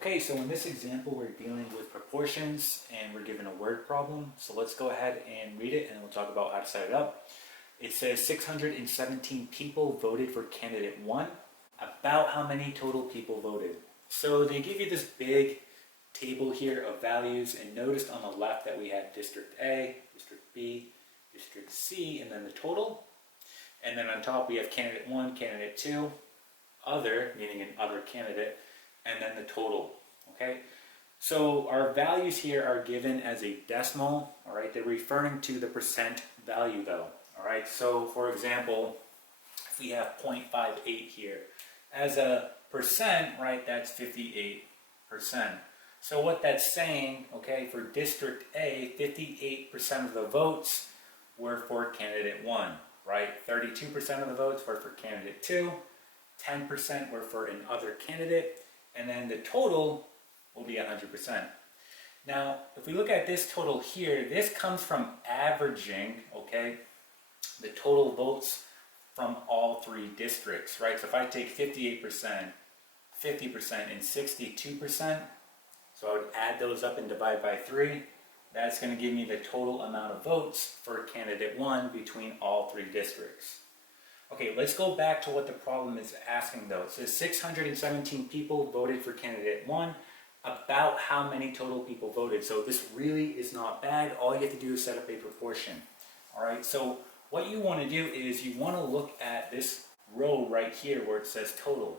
Okay, so in this example, we're dealing with proportions and we're given a word problem. So let's go ahead and read it and we'll talk about how to set it up. It says 617 people voted for candidate 1. About how many total people voted? So they give you this big table here of values, and notice on the left that we have District A, District B, District C, and then the total. And then on top we have candidate 1, candidate 2, other, meaning an other candidate, and then the total, okay? So our values here are given as a decimal, all right? They're referring to the percent value though, all right? So for example, if we have 0.58 here, as a percent, right, that's 58%. So what that's saying, okay, for District A, 58% of the votes were for candidate 1, right? 32% of the votes were for candidate 2, 10% were for an other candidate, and then the total will be 100%. Now, if we look at this total here, this comes from averaging, okay, the total votes from all three districts, right? So if I take 58%, 50%, and 62%, so I would add those up and divide by 3, that's going to give me the total amount of votes for candidate 1 between all three districts. Okay, let's go back to what the problem is asking though. It says 617 people voted for candidate 1. About how many total people voted? So this really is not bad. All you have to do is set up a proportion. All right, so what you want to do is you want to look at this row right here where it says total.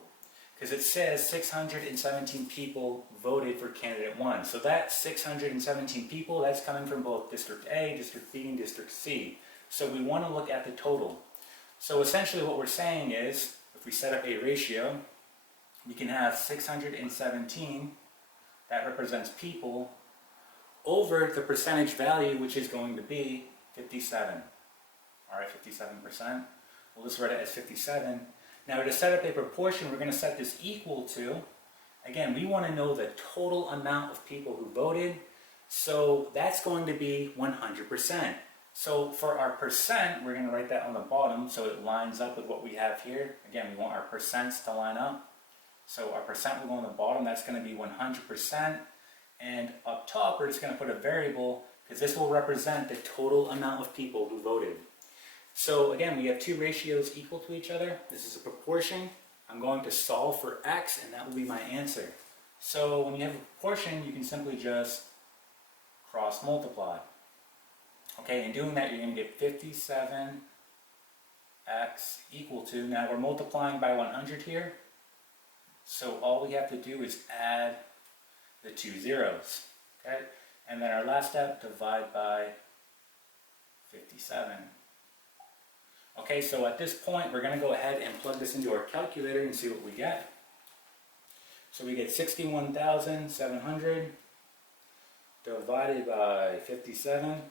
Because it says 617 people voted for candidate 1. So that 617 people, that's coming from both District A, District B, and District C. So we want to look at the total. So essentially what we're saying is, if we set up a ratio, we can have 617, that represents people, over the percentage value, which is going to be 57. All right, 57%. We'll just write it as 57. Now to set up a proportion, we're going to set this equal to, again, we want to know the total amount of people who voted, so that's going to be 100%. So for our percent, we're going to write that on the bottom so it lines up with what we have here. Again, we want our percents to line up. So our percent will go on the bottom, that's going to be 100%. And up top, we're just going to put a variable because this will represent the total amount of people who voted. So again, we have two ratios equal to each other. This is a proportion. I'm going to solve for x, and that will be my answer. So when you have a proportion, you can simply just cross multiply. Okay, in doing that, you're going to get 57x equal to, now we're multiplying by 100 here, so all we have to do is add the two zeros, okay? And then our last step, divide by 57. Okay, so at this point, we're going to go ahead and plug this into our calculator and see what we get. So we get 61,700 divided by 57.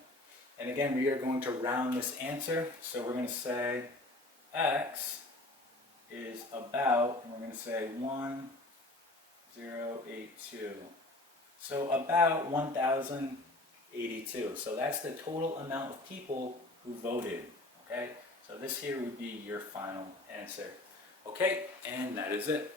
And again, we are going to round this answer. So we're going to say x is about, and we're going to say 1082. So about 1082. So that's the total amount of people who voted. Okay? So this here would be your final answer. Okay? And that is it.